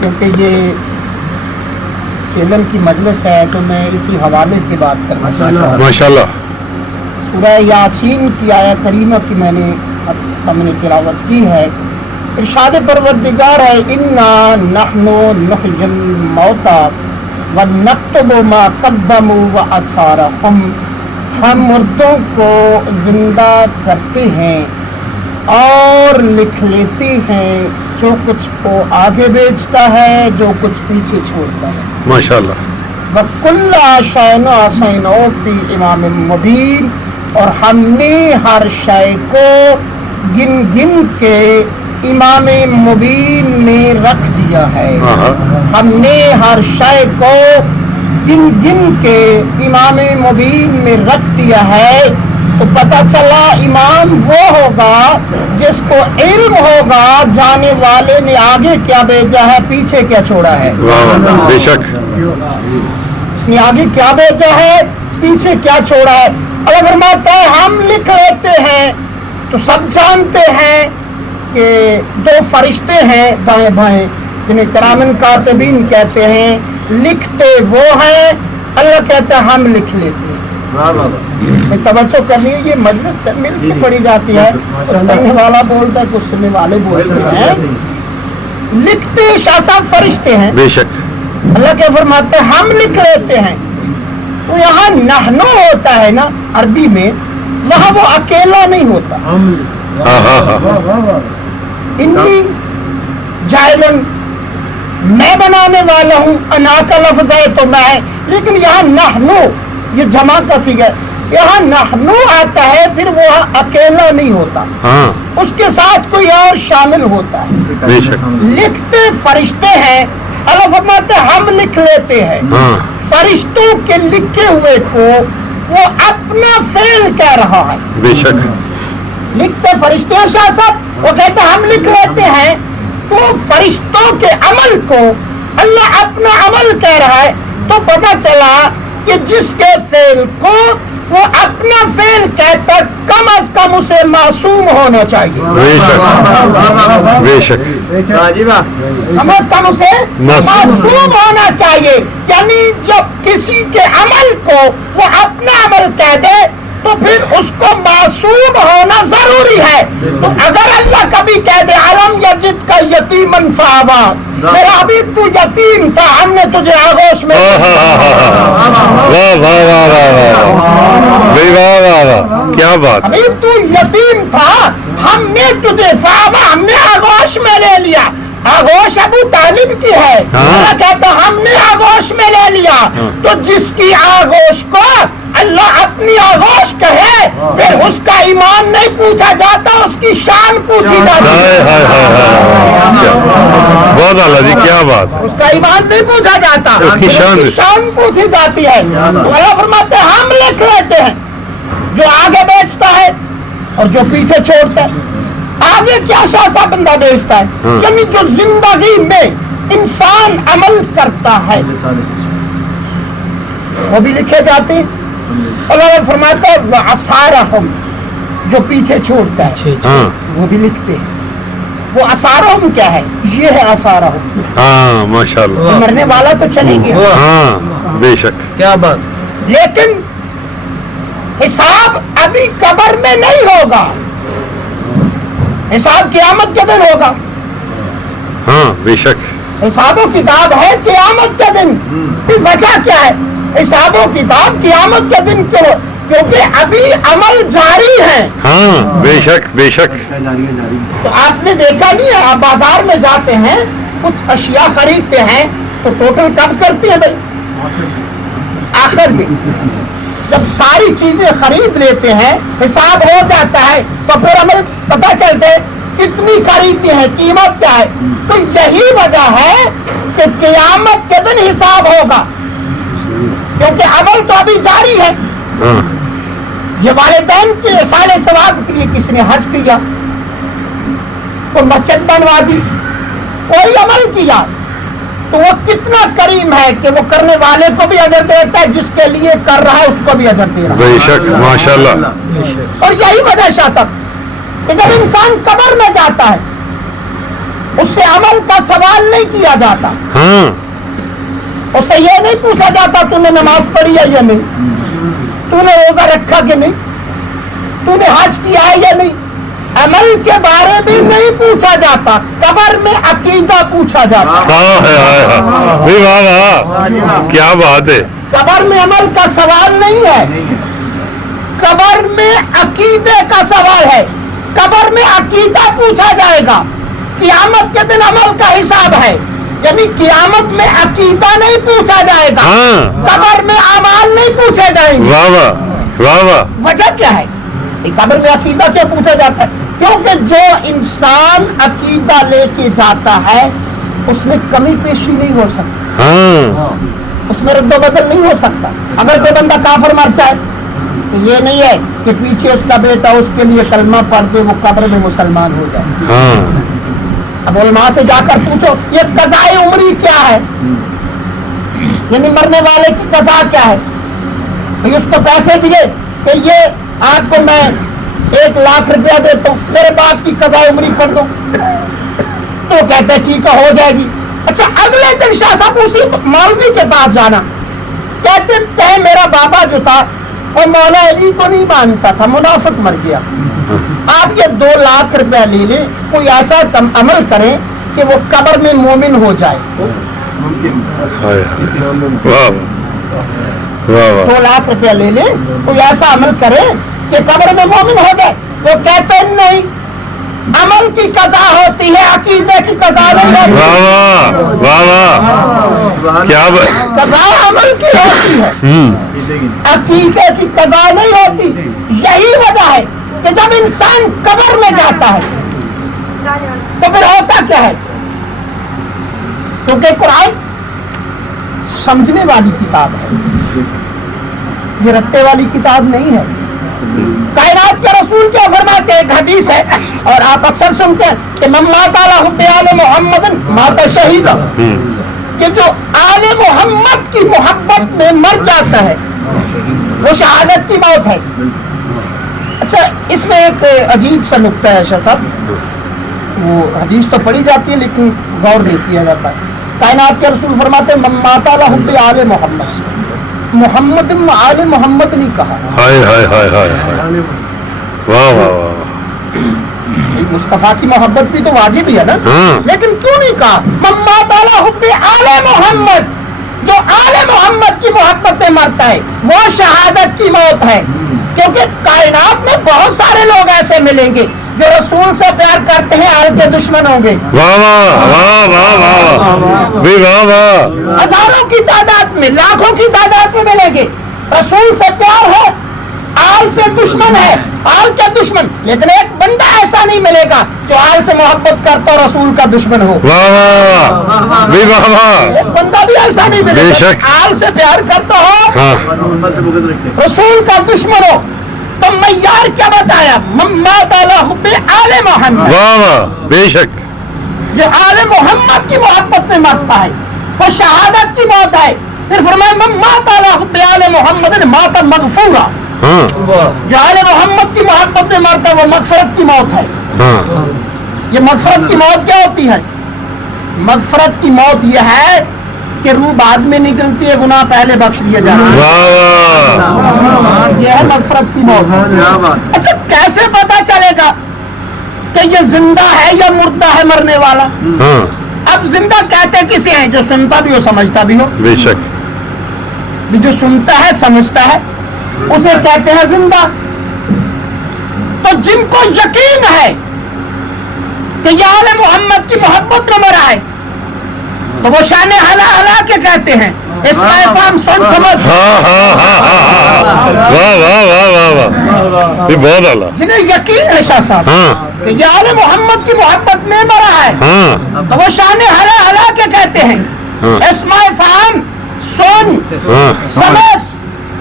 کیونکہ یہ کیلم کی مجلس ہے تو میں اسی حوالے سے بات کرنا چاہتا ہوں. ماشاءاللہ. سورہ یاسین کی آیت کریمہ کی میں نے آپ کے سامنے تلاوت کی ہے. ارشاد پروردگار ہے انا نحن نحیی الموتى ونکتب ما قدموا وآثارهم. ہم مردوں کو زندہ کرتے ہیں اور لکھ لیتے ہیں جو کچھ وہ آگے بیچتا ہے جو کچھ پیچھے چھوڑتا ہے. ماشاءاللہ. وَكُلَّ شَيْءٍ أَحْصَيْنَاهُ فِي إِمَامٍ مُبِينٍ. اور ہم نے ہر شے کو گن گن کے امام مبین میں رکھ دیا ہے. ہم نے ہر شے کو گن گن کے امام مبین میں رکھ دیا ہے. تو پتہ چلا امام وہ ہوگا جس کو علم ہوگا جانے والے نے آگے کیا بھیجا ہے پیچھے کیا چھوڑا ہے. بے شک اس نے آگے کیا بھیجا ہے پیچھے کیا چھوڑا ہے. اللہ فرماتا ہے ہم لکھ لیتے ہیں تو سب جانتے ہیں کہ دو فرشتے ہیں دائیں بائیں جنہیں کرامن کاتبین کہتے ہیں. لکھتے وہ ہیں. اللہ کہتا ہے ہم لکھ لیتے ہیں. میں توجہ کر لیے یہ مجلس مل کے پڑھی جاتی ہے. کچھ پڑھنے والا بولتا ہے کچھ سننے والے بولتے ہیں. لکھتے شاہ صاحب فرشتے ہیں. بے شک. اللہ کیا فرماتا ہے ہم لکھ لیتے ہیں. تو یہاں نحنو ہوتا ہے نا عربی میں وہاں وہ اکیلا نہیں ہوتا. انی جائلن میں بنانے والا ہوں. انا کا لفظ ہے تو میں. لیکن یہاں نحنو یہ جمع کا صیغہ ہے. یہاں نحنو آتا ہے پھر وہ اکیلا نہیں ہوتا. اس کے ساتھ کوئی اور شامل ہوتا ہے. بے شک. لکھتے فرشتے ہیں. اللہ فرماتے ہیں ہم لکھ لیتے ہیں. فرشتوں کے لکھے ہوئے کو وہ اپنا فعل کہہ رہا ہے. بے شک. لکھتے فرشتے ہیں شاہ صاحب وہ کہتے ہیں ہم لکھ لیتے ہیں. تو فرشتوں کے عمل کو اللہ اپنا عمل کہہ رہا ہے. تو پتہ چلا کہ جس کے فعل کو وہ اپنا فعل کہتا کم از کم اسے معصوم ہونا چاہیے. بے شک. بے شک. کم از کم اسے معصوم ہونا چاہیے. یعنی جب کسی کے عمل کو وہ اپنا عمل کہہ دے تو پھر اس کو معصوم ہونا ضروری ہے. تو اگر اللہ کبھی کہہ دے علم یجد کا یتیمن فآوا میرا ابھی تو یتیم تھا ہم نے تجھے آغوش میں کیا بات. ابھی تو یتیم تھا ہم نے تجھے فآوا ہم نے آغوش میں لے لیا. آغوش ابو طالب کی ہے. اللہ کہتا ہم نے آغوش میں لے لیا. تو جس کی آغوش کو اللہ اپنی آغوش کہے پھر اس کا ایمان نہیں پوچھا جاتا اس کی شان پوچھی جاتی ہے. بہت اعلیٰ جی کیا بات. اس کا ایمان نہیں پوچھا جاتا اس کی شان پوچھی جاتی ہے. تو اللہ فرماتے ہیں ہم لکھ لیتے ہیں جو آگے بیچتا ہے اور جو پیچھے چھوڑتا ہے. آگے کیا شاہ بندہ بیچتا ہے یعنی جو زندگی میں انسان عمل کرتا ہے وہ بھی لکھے جاتے ہیں. اللہ فرماتا ہے وَأَثَارَهُمْ جو پیچھے چھوڑتا ہے وہ بھی لکھتے ہیں. وہ اثارہم کیا ہے یہ ہے اثارہم. ماشاءاللہ. مرنے والا تو چلے گیا. بے شک. کیا بات. لیکن حساب ابھی قبر میں نہیں ہوگا. حساب قیامت کے دن ہوگا. بے شک. حساب و کتاب ہے قیامت کے دن. وجہ کیا ہے حساب و کتاب قیامت کے دن کیوں کیونکہ ابھی عمل جاری ہے. بے شک. بے شک. تو آپ نے دیکھا نہیں ہے آپ بازار میں جاتے ہیں کچھ اشیاء خریدتے ہیں تو ٹوٹل کب کرتے ہیں بھائی آخر میں جب ساری چیزیں خرید لیتے ہیں حساب ہو جاتا ہے تو پھر ہمیں پتہ چلتا ہے کتنی خریدی ہے قیمت کیا ہے. تو یہی وجہ ہے کہ قیامت کے دن حساب ہوگا کیونکہ عمل تو ابھی جاری ہے. یہ والدین کے احسان ثواب کے لیے کس نے حج کیا کوئی مسجد بنوا دی کوئی عمل کیا تو وہ کتنا کریم ہے کہ وہ کرنے والے کو بھی اجر دیتا ہے جس کے لیے کر رہا ہے اس کو بھی اجر دے رہا ہے. بے شک. ماشاءاللہ. اور یہی وجہ شاہ صاحب کہ جب انسان قبر میں جاتا ہے اس سے عمل کا سوال نہیں کیا جاتا. ہاں اس سے یہ نہیں پوچھا جاتا تو نے نماز پڑھی ہے یا نہیں, تو نے روزہ رکھا کہ نہیں, تو نے حج کیا ہے یا نہیں. عمل کے بارے میں نہیں پوچھا جاتا, قبر میں عقیدہ پوچھا جاتا. کیا بات ہے. قبر میں عمل کا سوال نہیں ہے, قبر میں عقیدے کا سوال ہے. قبر میں عقیدہ پوچھا جائے گا, قیامت کے دن عمل کا حساب ہے. یعنی قیامت میں عقیدہ نہیں پوچھا جائے گا, قبر میں اعمال نہیں پوچھے جائیں گے. واہ واہ واہ واہ. وجہ کیا ہے؟ قبر میں عقیدہ کیوں پوچھا جاتا ہے؟ کیونکہ جو انسان عقیدہ لے کے جاتا ہے اس میں کمی پیشی نہیں ہو سکتی, اس میں رد و بدل نہیں ہو سکتا. اگر کوئی بندہ کافر مر جائے تو یہ نہیں ہے کہ پیچھے اس کا بیٹا اس کے لیے کلمہ پڑھ دے وہ قبر میں مسلمان ہو جائے. اب علماء سے جا کر پوچھو یہ قضائے عمری کیا ہے, یعنی مرنے والے کی قضا کیا ہے. بھئی اس کو پیسے دیے کہ یہ آپ کو میں 1,00,000 روپیہ دیتا ہوں, میرے باپ کی قضا عمری پڑھ دو, تو کہتے ہیں ٹھیک ہے ہو جائے گی. اچھا اگلے دن شاہ صاحب اسی مولوی کے پاس جانا, کہتے ہیں میرا بابا جو تھا وہ مولا علی کو نہیں مانتا تھا, منافق مر گیا, آپ یہ 2,00,000 روپیہ لے لیں, کوئی ایسا عمل کریں کہ وہ قبر میں مومن ہو جائے. 2,00,000 روپیہ لے لیں, کوئی ایسا عمل کرے کہ قبر میں مومن ہو جائے. وہ کہتے ہیں نہیں, عمل کی قضا ہوتی ہے, عقیدے کی قضا نہیں ہوتی. قضا عمل کی ہوتی ہے, عقیدے کی قضا نہیں ہوتی. یہی وجہ ہے کہ جب انسان قبر میں جاتا ہے تو پھر ہوتا کیا ہے, کیونکہ قرآن سمجھنے والی کتاب ہے, یہ رٹے والی کتاب نہیں ہے. کائنات کے رسول کیا فرماتے ہیں, ایک حدیث ہے اور آپ اکثر سنتے ہیں کہ من مات علی حب آل محمد مات شہید, کہ جو آل محمد کی محبت میں مر جاتا ہے وہ شہادت کی موت ہے. اچھا اس میں ایک عجیب سا نکتہ ہے شاہ صاحب, وہ حدیث تو پڑھی جاتی ہے لیکن غور نہیں کیا جاتا. کائنات کے رسول فرماتے ہیں من مات علی حب آل محمد, محمد آل محمد نہیں کہا. مصطفیٰ کی محبت بھی تو واجب ہی ہے نا, لیکن کیوں نہیں کہا من مات علی حب آل محمد, جو آل محمد کی محبت میں مرتا ہے وہ شہادت کی موت ہے. کیونکہ کائنات میں بہت سارے لوگ ایسے ملیں گے جو رسول سے پیار کرتے ہیں, آل کے دشمن ہوں گے. ہزاروں کی تعداد میں, لاکھوں کی تعداد میں ملیں گے, رسول سے پیار ہے, آل سے دشمن ہے, آل کے دشمن. لیکن ایک بندہ ایسا نہیں ملے گا جو آل سے محبت کرتا اور رسول کا دشمن ہو. ایک بندہ بھی ایسا نہیں ملے گا آل سے پیار کرتا ہو رسول کا دشمن ہو. تو معیار کیا بتایا, من مات علی حب آل محمد, بے شک جو آل محمد کی محبت میں مرتا ہے وہ شہادت کی موت ہے. پھر فرمایا من مات علی حب آل محمد مات مغفورا, جو آل محمد کی محبت میں مرتا ہے وہ مغفرت کی موت ہے. یہ مغفرت کی موت کیا ہوتی ہے؟ مغفرت کی موت یہ ہے کہ روح بعد میں نکلتی ہے, گناہ پہلے بخش دیا جاتا ہے. یہ ہے مغفرت کی موت. اچھا کیسے پتا چلے گا کہ یہ زندہ ہے یا مردہ ہے مرنے والا؟ اب زندہ کہتے کسے ہیں, جو سنتا بھی ہو سمجھتا بھی ہو. بے شک جو سنتا ہے سمجھتا ہے اسے کہتے ہیں زندہ. تو جن کو یقین ہے کہ یہ آل محمد کی محبت میں مرا ہے تو وہ شان ہلا ہلا کے کہتے ہیں, اس کا افہام سن سمجھ. بہت اعلیٰ. جنہیں یقین ہے شاہ صاحب کہ یہ آل محمد کی محبت میں مرا ہے تو وہ شان ہلا ہلا کے کہتے ہیں, اسماء افہام سن سمجھ.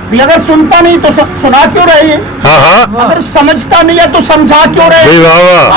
بھی اگر سنتا نہیں تو سنا کیوں رہے ہیں, اگر سمجھتا نہیں ہے تو سمجھا کیوں رہے ہیں.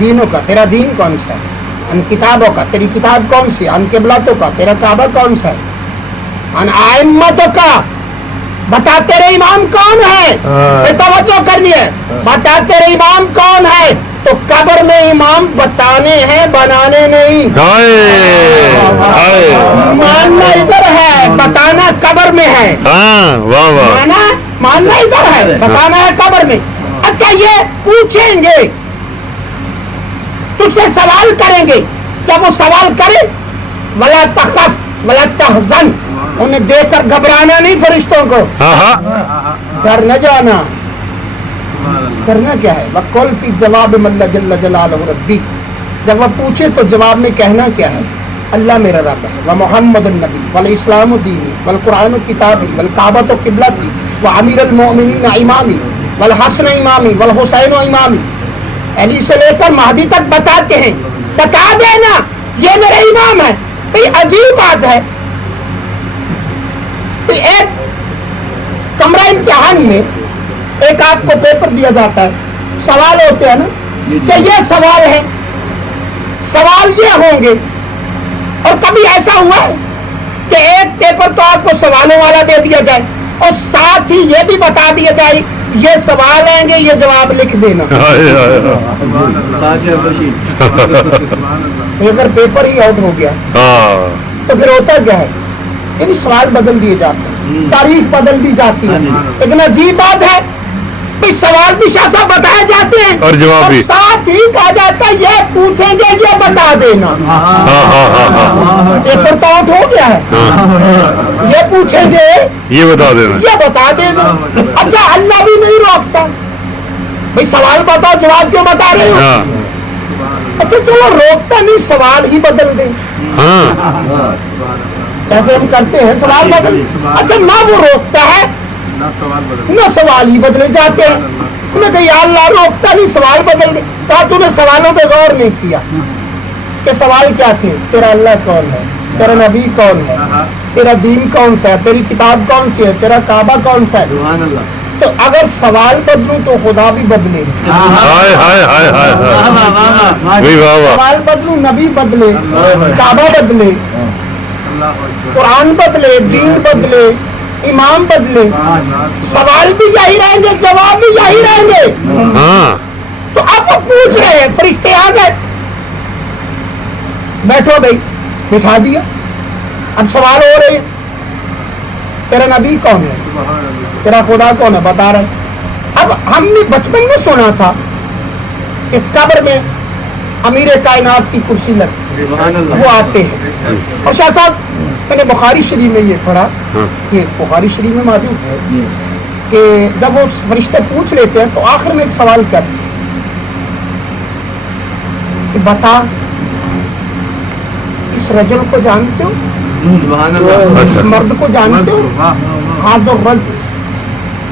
دینوں کا تیرا دین کون سا ہے؟ ان کتابوں کا تیری کتاب کون سی ہے؟ ان قبلتوں کا تیرا کعبہ کون سا ہے؟ ان ائمتوں کا بتا تیرے امام کون ہے؟ توجہ کرنی ہے، بتا تیرے امام کون ہے؟ تو قبر میں امام بتانے ہیں، بنانے نہیں۔ ماننا ادھر ہے، بتانا قبر میں ہے۔ واہ واہ، ماننا ادھر ہے، بتانا ہے قبر میں۔ اچھا یہ پوچھیں گے، تجھ سے سوال کریں گے، جب وہ سوال کرے ولا تخف ولا تحزن، انہیں دیکھ کر گھبرانا نہیں فرشتوں کو، ڈر نہ جانا۔ کرنا کیا ہے؟ وَقُلْ فِي جواب من جل جلالہ ربی، جب وہ پوچھے تو جواب میں کہنا کیا ہے؟ اللہ میرا رب ہے، ومحمد النبی والاسلام دینی والقرآن کتابی والکعبۃ قبلتی وامیر المؤمنین امامی والحسن امامی والحسین امامی، علی سے لے کر مہدی تک بتاتے ہیں، بتا دینا یہ میرے امام ہے۔ بھئی عجیب بات ہے، ایک کمرہ امتحان میں ایک آپ کو پیپر دیا جاتا ہے، سوال ہوتے ہیں نا کہ یہ سوال ہے، سوال یہ ہوں گے، اور کبھی ایسا ہوا ہے کہ ایک پیپر تو آپ کو سوالوں والا دے دیا جائے اور ساتھ ہی یہ بھی بتا دیا جائے یہ سوال آئیں گے، یہ جواب لکھ دینا۔ اگر پیپر ہی آؤٹ ہو گیا تو پھر ہوتا کیا ہے؟ یعنی سوال بدل دیے جاتے ہیں، تاریخ بدل دی جاتی ہے۔ لیکن عجیب بات ہے، سوال بھی شاہ صاحب بتائے جاتے ہیں اور جواب بھی ساتھ ہی کہا جاتا ہے یہ پوچھیں گے یہ بتا دینا۔ پیپر تو آؤٹ ہو گیا ہے، یہ پوچھیں گے یہ بتا دینا، یہ بتا دینا۔ اچھا اللہ بھی نہیں روکتا، بھائی سوال بتاؤ جواب کیوں بتا رہے ہو؟ اچھا چلو روکتا نہیں، سوال ہی بدل دیں، جیسے ہم کرتے ہیں سوال بدل۔ اچھا نہ وہ روکتا ہے نہ سوال ہی بدلے جاتے ہیں۔ انہوں نے کہا یا اللہ روکتا نہیں، سوال بدل دے۔ کہا تو نے سوالوں پہ غور نہیں کیا کہ سوال کیا تھے؟ تیرا اللہ کون ہے؟ تیرا نبی کون ہے؟ تیرا دین کون سا ہے؟ تیری کتاب کون سی ہے؟ تیرا کعبہ کون سا ہے؟ تو اگر سوال بدلوں تو خدا بھی بدلے، سوال بدلوں نبی بدلے، کعبہ بدلے، قرآن بدلے، دین بدلے، امام بدلے، سوال بھی یہی رہیں گے، جواب بھی یہی رہیں گے۔ تو اب وہ پوچھ رہے ہیں، فرشتے آ گئے، بیٹھو گئی، بٹھا دیا، اب سوال ہو رہے ہیں تیرا نبی کون ہے؟ تیرا خدا کون ہے؟ بتا رہے۔ اب ہم نے بچپن میں سنا تھا کہ قبر میں امیر کائنات کی کرسی لگتی ہے، وہ آتے ہیں، اور شاہ صاحب میں نے بخاری شریف میں یہ پڑھا کہ بخاری شریف میں موجود ہے کہ جب وہ فرشتے پوچھ لیتے ہیں تو آخر میں ایک سوال کرتے ہیں کہ بتا اس رجل کو جانتے ہو؟ اس مرد کو جانتے ہو؟ حاضر الرجل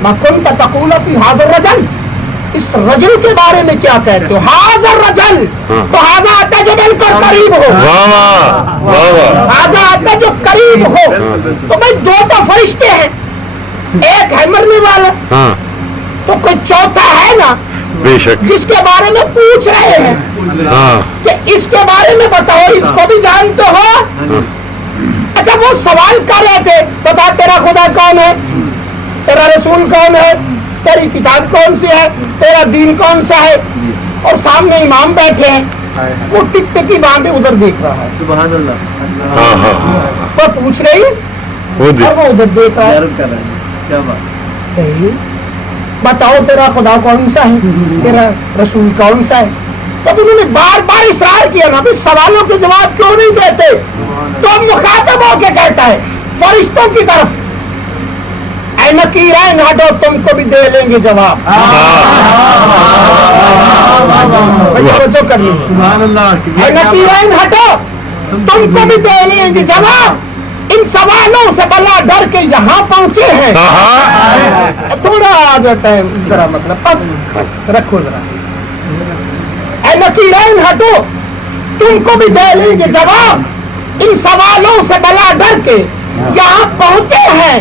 ما كنت تقول فی حاضر الرجل، اس رجل کے بارے میں کیا کہتے ہو؟ حاضر رجل، تو حاضر آتا جو بالکل قریب ہو، حاضر آتا جو قریب ہو۔ تو بھائی دو تو فرشتے ہیں، ایک ہے مرنے والا، تو کوئی چوتھا ہے نا بے شک جس کے بارے میں پوچھ رہے ہیں کہ اس کے بارے میں بتاؤ، اس کو بھی جانتے ہو؟ اچھا وہ سوال کر رہے تھے، بتا تیرا خدا کون ہے؟ تیرا رسول کون ہے؟ تیری کتاب کون سی ہے؟ تیرا دین کون سا ہے؟ اور سامنے امام بیٹھے ہیں، وہ ٹک ٹکی باندھے ادھر دیکھ رہا ہے، سبحان اللہ، وہ پوچھ رہی ہے اور وہ ادھر دیکھ رہا ہے۔ کیا بات، بتاؤ تیرا خدا کون سا ہے؟ تیرا رسول کون سا ہے؟ تب انہوں نے بار بار اصرار کیا نا، بھی سوالوں کے جواب کیوں نہیں دیتے؟ تو اب مخاطب ہو کے کہتا ہے فرشتوں کی طرف، اے نکیرین ہٹو، تم کو بھی دے لیں گے جواب۔ توجہ کرنی، سبحان اللہ، اے نکیرین ہٹو، تم کو بھی دے لیں گے جواب۔ ان سوالوں سے بلا ڈر کے یہاں پہنچے ہیں۔ تھوڑا آ جاتا ہے ذرا، مطلب بس رکھو ذرا۔ اے نکیرین ہٹو، تم کو بھی دے لیں گے جواب، ان سوالوں سے بلا ڈر کے یہاں پہنچے ہیں،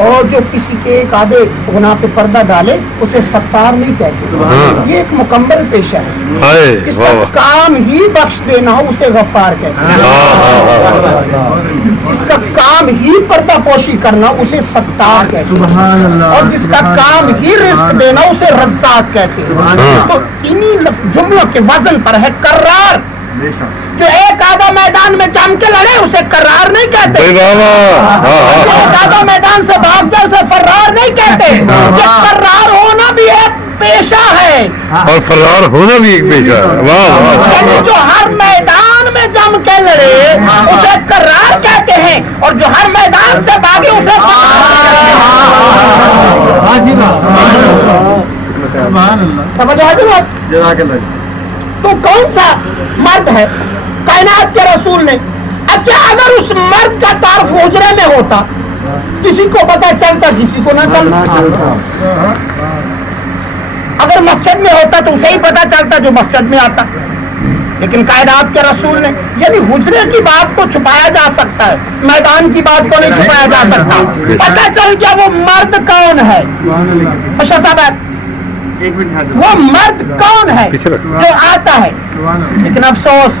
اور جو کسی کے ایک آدھے گناہ پہ پردہ ڈالے اسے ستار نہیں کہتے. ہاں. یہ ایک مکمل پیشہ ہے. ہائے جس واہ کا واہ. کام ہی بخش دینا ہو اسے غفار کہتے ہیں. جس کا کام ہی پردہ پوشی کرنا اسے ستار کہتے ہیں. سبحان اللہ. اور جس کا کام ہی رزق دینا اسے رزاق کہتے ہیں. تو انہی جملوں کے وزن پر ہے کرار. بے شک. جو ایک آدھا میدان میں جم کے لڑے اسے کرار نہیں کہتے. بھائی واہ واہ. ہاں ہاں. جو ایک آدھا میدان سے بھاگ جائے اسے فرار نہیں کہتے. یہ کرار ہونا بھی ایک پیشہ ہے. اور فرار ہونا بھی ایک پیشہ ہے. واہ واہ. یعنی جو ہر میدان میں جم کے لڑے اسے کرار کہتے ہیں اور جو ہر میدان سے بھاگے اسے سبحان اللہ. سمجھ آتی بات؟ جزاک اللہ. تو کون سا مرد ہے کائنات کے رسول نے؟ اچھا اگر اس مرد کا تعارف حجرے میں ہوتا کسی کو پتہ چلتا کسی کو نہ چلتا. اگر مسجد میں ہوتا تو اسے ہی پتہ چلتا جو مسجد میں آتا. لیکن کائنات کے رسول نے یعنی حجرے کی بات کو چھپایا جا سکتا ہے میدان کی بات کو نہیں چھپایا جا سکتا. پتہ چل گیا وہ مرد کون ہے. اشرف صاحب ایک منٹ. وہ مرد کون ہے پیچھے رکھ. جو آتا ہے. لیکن افسوس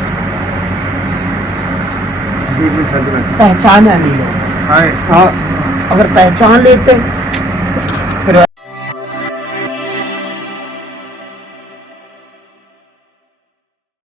پہچانا نہیں ہے. اگر پہچان لیتے